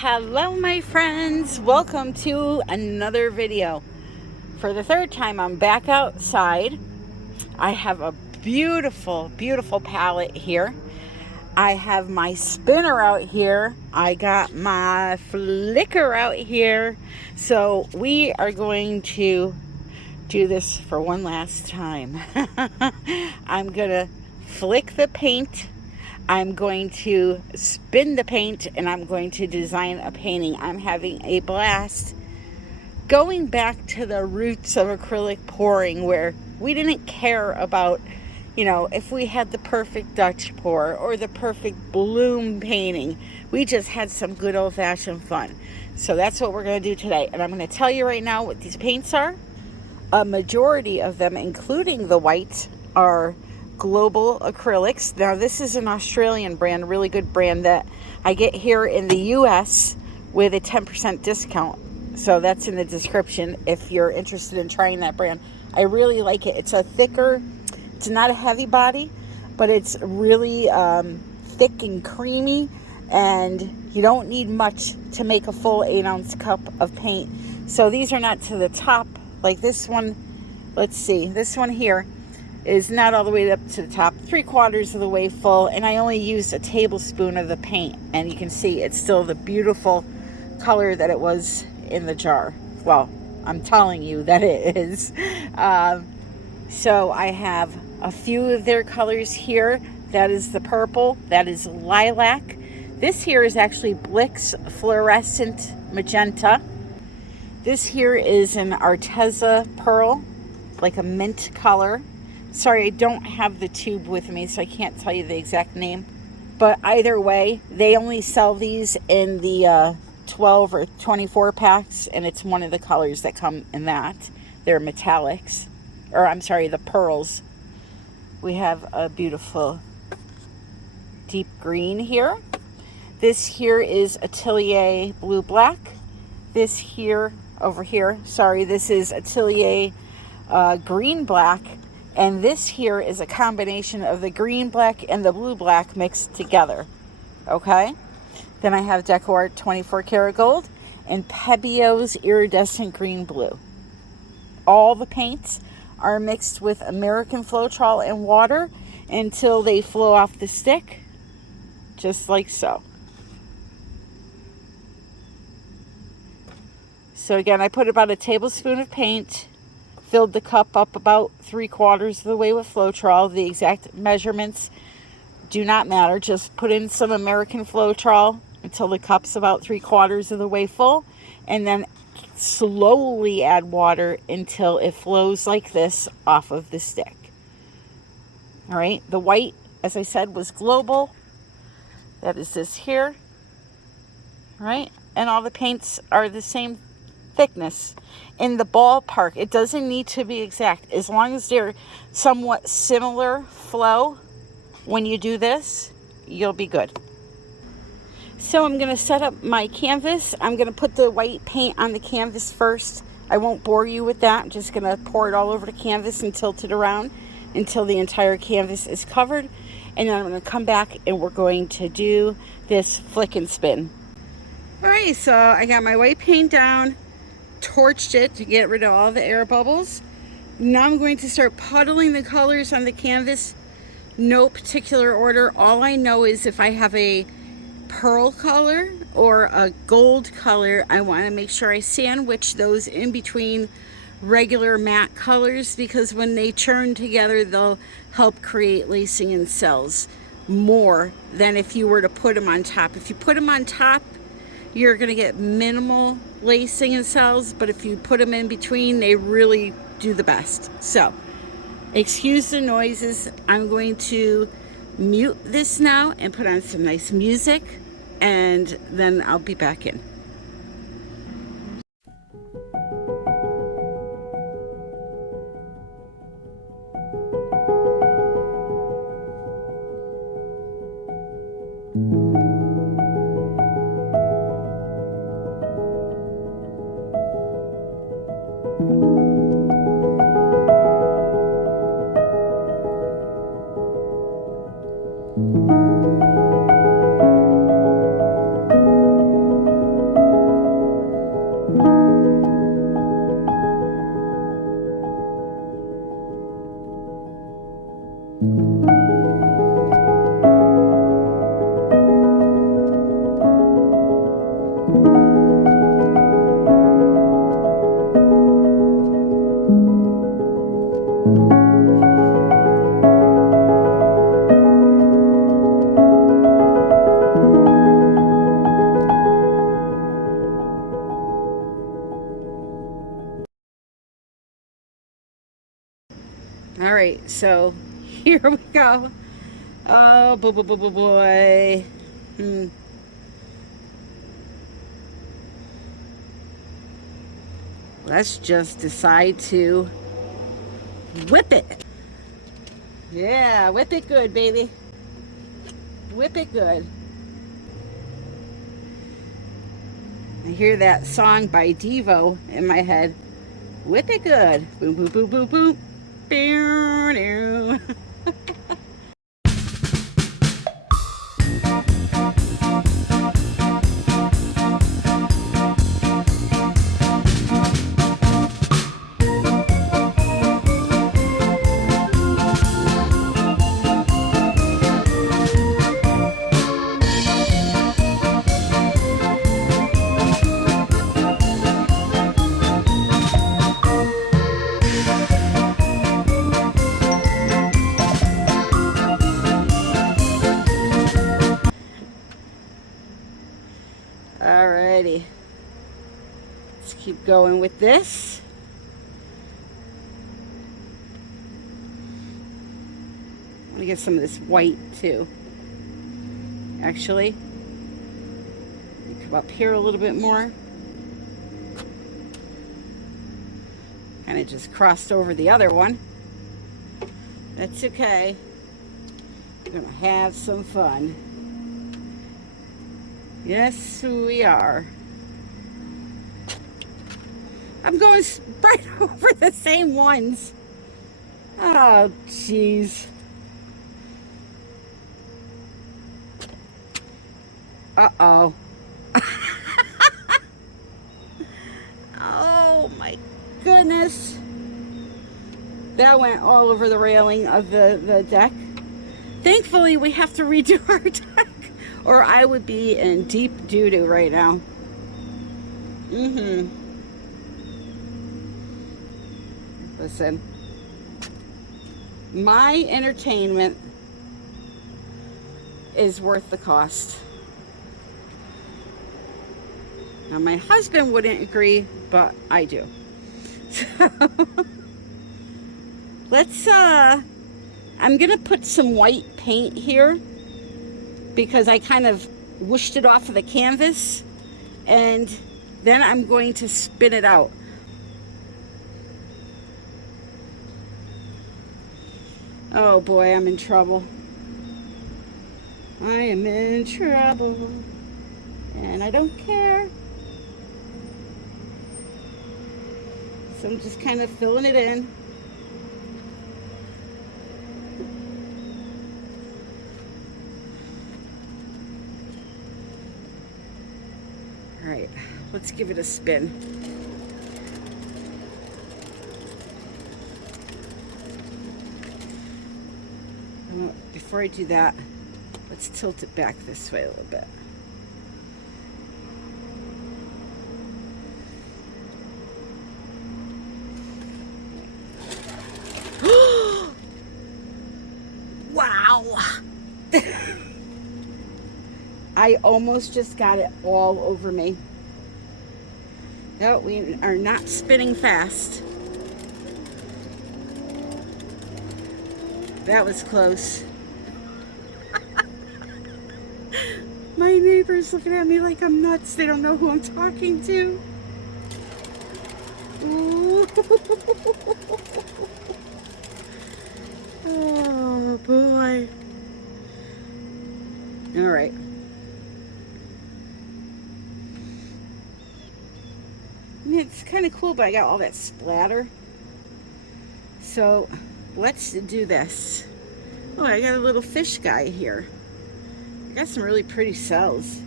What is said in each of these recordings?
Hello my friends, welcome to another video. For the third time I'm back outside. I have a beautiful palette here. I have my spinner out here. I got my flicker out here. So we are going to do this for one last time. I'm gonna flick the paint, I'm going to spin the paint, and I'm going to design a painting. I'm having a blast going back to the roots of acrylic pouring, where we didn't care about, if we had the perfect Dutch pour or the perfect bloom painting. We just had some good old-fashioned fun. So that's what we're going to do today. And I'm going to tell you right now what these paints are. A majority of them, including the whites, are Global Acrylics. Now this is an Australian brand, a really good brand that I get here in the US with a 10% discount. So that's in the description if you're interested in trying that brand. I really like it. It's a thicker, it's not a heavy body, but it's really thick and creamy, and you don't need much to make a full 8-ounce cup of paint. So these are not to the top like this one. Let's see, this one here is not all the way up to the top, 3/4 of the way full, and I only used a tablespoon of the paint, and you can see it's still the beautiful color that it was in the jar. Well, I'm telling you that it is. So I have a few of their colors here. That is the purple, that is lilac. This here is actually Blick's fluorescent magenta. This here is an Arteza pearl, like a mint color. Sorry, I don't have the tube with me, so I can't tell you the exact name. But either way, they only sell these in the 12 or 24 packs, and it's one of the colors that come in that. They're metallics, or I'm sorry, the pearls. We have a beautiful deep green here. This here is Atelier Blue Black. This here, over here, sorry, this is Atelier Green Black. And this here is a combination of the green black and the blue black mixed together. Okay? Then I have Deco 24 karat gold and Pebbio's iridescent green blue. All the paints are mixed with American Floetrol and water until they flow off the stick, just like so. So again, I put about a tablespoon of paint, filled the cup up about 3/4 of the way with Floetrol. The exact measurements do not matter. Just put in some American Floetrol until the cup's about 3/4 of the way full, and then slowly add water until it flows like this off of the stick. All right, the white, as I said, was Global. That is this here. All right, and all the paints are the same thickness. In the ballpark, it doesn't need to be exact. As long as they're somewhat similar flow, when you do this, you'll be good. So I'm going to set up my canvas. I'm going to put the white paint on the canvas first. I won't bore you with that. I'm just going to pour it all over the canvas and tilt it around until the entire canvas is covered. And then I'm going to come back and we're going to do this flick and spin. All right, so I got my white paint down, torched it to get rid of all the air bubbles. Now I'm going to start puddling the colors on the canvas. No particular order. All I know is if I have a pearl color or a gold color, I want to make sure I sandwich those in between regular matte colors, because when they churn together, they'll help create lacing in cells more than if you were to put them on top. If you put them on top, you're going to get minimal lacing in cells, but if you put them in between, they really do the best. So, excuse the noises. I'm going to mute this now and put on some nice music, and then I'll be back in. All right, so here we go. Oh, boy. Let's just decide to whip it. Yeah, whip it good, baby. Whip it good. I hear that song by Devo in my head. Whip it good. Boom, boom, boom, boom, boom. Alrighty, let's keep going with this. I want to get some of this white too. Actually, come up here a little bit more. Kind of just crossed over the other one. That's okay. We're gonna have some fun. Yes, we are. I'm going right over the same ones. Oh, jeez. Uh-oh. Oh, my goodness. That went all over the railing of the deck. Thankfully, we have to redo our deck, or I would be in deep doo-doo right now. Listen, my entertainment is worth the cost. Now, my husband wouldn't agree, but I do. So, let's, I'm gonna put some white paint here because I kind of whooshed it off of the canvas, and then I'm going to spin it out. Oh boy, I'm in trouble. I am in trouble, and I don't care. So I'm just kind of filling it in. All right, let's give it a spin. Before I do that, let's tilt it back this way a little bit. Wow! I almost just got it all over me. No, we are not spinning fast. That was close. My neighbor's looking at me like I'm nuts. They don't know who I'm talking to. Ooh. Oh boy. All right. It's kind of cool, but I got all that splatter. So let's do this. Oh, I got a little fish guy here. I got some really pretty cells,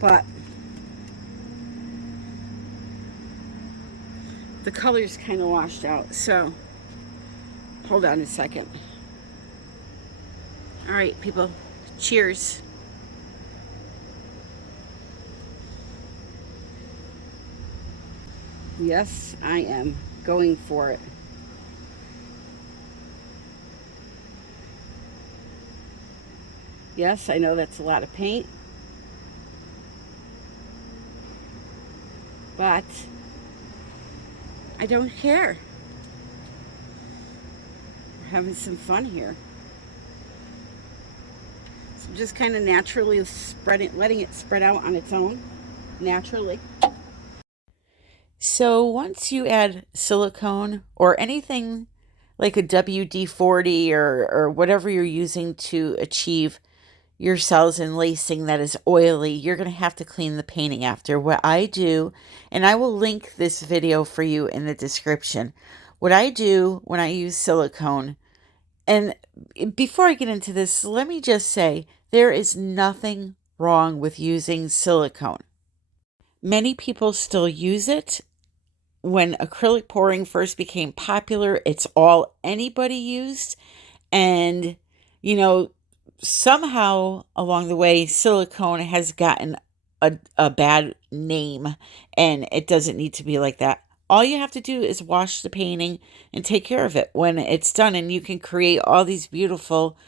but the color's kind of washed out. So hold on a second. All right, people, cheers. Yes, I am going for it. Yes, I know that's a lot of paint, but I don't care. We're having some fun here. So just kind of naturally letting it spread out on its own, naturally. So once you add silicone or anything like a WD-40 or whatever you're using to achieve your cells and lacing that is oily, you're going to have to clean the painting after. What I do, and I will link this video for you in the description. What I do when I use silicone, and before I get into this, let me just say there is nothing wrong with using silicone. Many people still use it. When acrylic pouring first became popular, it's all anybody used. And, you know, somehow along the way, silicone has gotten a bad name, and it doesn't need to be like that. All you have to do is wash the painting and take care of it when it's done, and you can create all these beautiful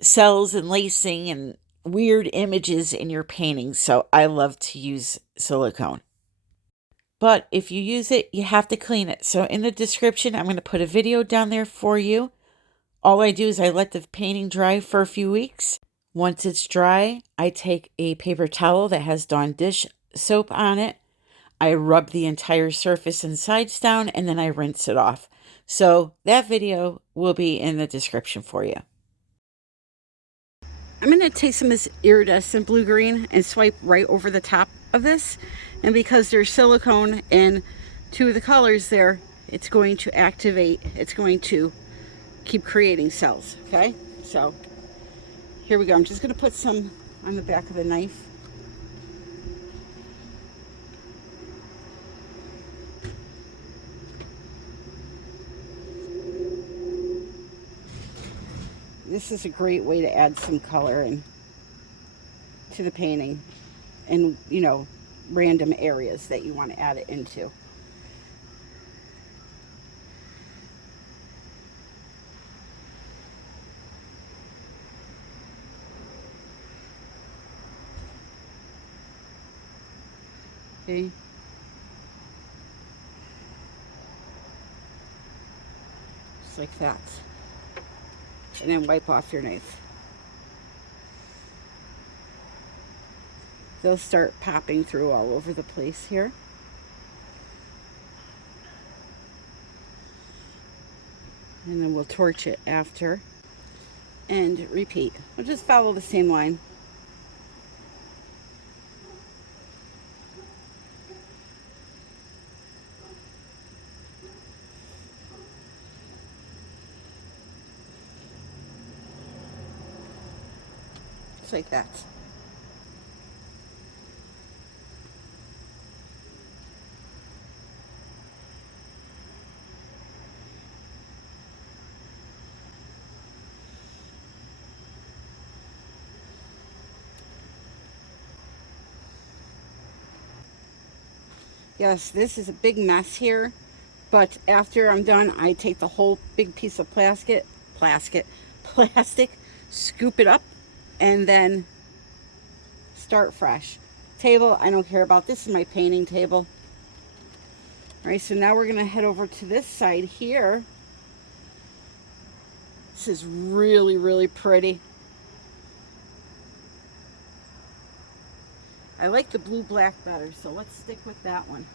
cells and lacing and weird images in your paintings. So I love to use silicone. But if you use it, you have to clean it. So in the description, I'm going to put a video down there for you. All I do is I let the painting dry for a few weeks. Once it's dry, I take a paper towel that has Dawn dish soap on it. I rub the entire surface and sides down, and then I rinse it off. So that video will be in the description for you. I'm going to take some of this iridescent blue green and swipe right over the top of this. And because there's silicone in two of the colors there, it's going to activate, it's going to keep creating cells, okay? So here we go. I'm just going to put some on the back of the knife. This is a great way to add some color in to the painting, and you know, random areas that you want to add it into. Okay. Just like that. And then wipe off your knife. They'll start popping through all over the place here. And then we'll torch it after. And repeat. We'll just follow the same line. Just like that. Yes, this is a big mess here, but after I'm done, I take the whole big piece of plastic, scoop it up, and then start fresh. Table, I don't care about. This is my painting table. All right, so now we're gonna head over to this side here. This is really, really pretty. I like the blue-black better, so let's stick with that one.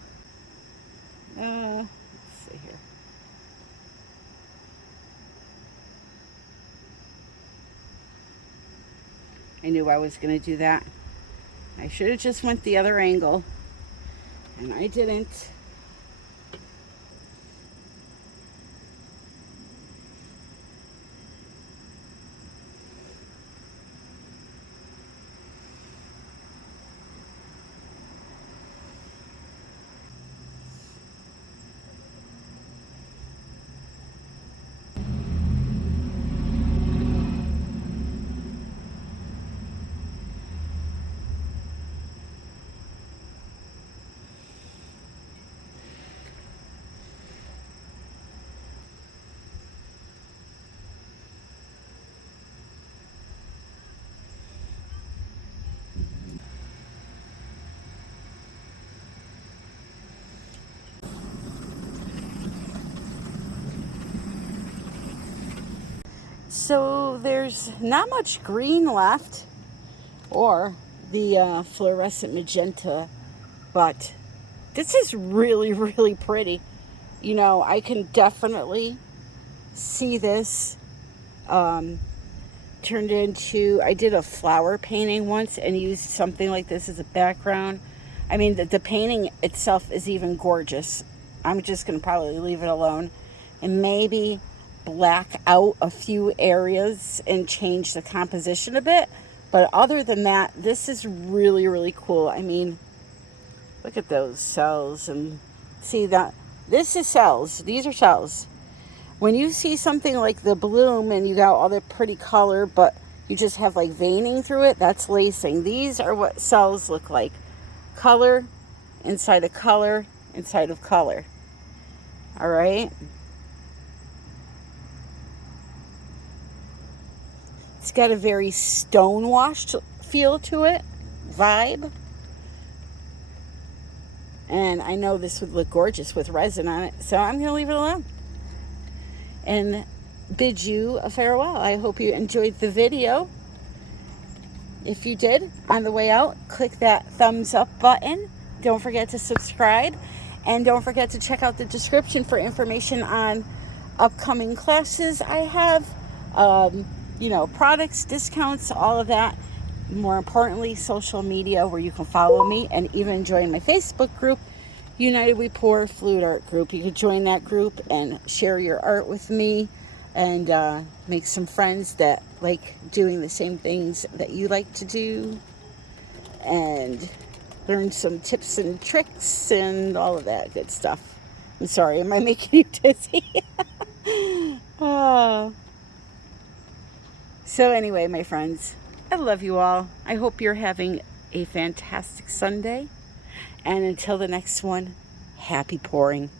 Let's see here. I knew I was going to do that. I should have just went the other angle, and I didn't. So there's not much green left, or the fluorescent magenta, but this is really, really pretty. You know, I can definitely see this turned into, I did a flower painting once and used something like this as a background. I mean, the painting itself is even gorgeous. I'm just going to probably leave it alone and maybe black out a few areas and change the composition a bit. But other than that, this is really, really cool. I mean, look at those cells, and see that this is cells. These are cells. When you see something like the bloom and you got all the pretty color, but you just have like veining through it, that's lacing. These are what cells look like. Color inside of color inside of color. All right. It's got a very stone-washed feel to it, vibe. And I know this would look gorgeous with resin on it, so I'm going to leave it alone and bid you a farewell. I hope you enjoyed the video. If you did, on the way out, click that thumbs up button. Don't forget to subscribe, and don't forget to check out the description for information on upcoming classes I have, you know, products, discounts, all of that. More importantly, social media where you can follow me and even join my Facebook group, United We Pour Fluid Art Group. You could join that group and share your art with me and make some friends that like doing the same things that you like to do and learn some tips and tricks and all of that good stuff. I'm sorry, am I making you dizzy? So anyway, my friends, I love you all. I hope you're having a fantastic Sunday. And until the next one, happy pouring.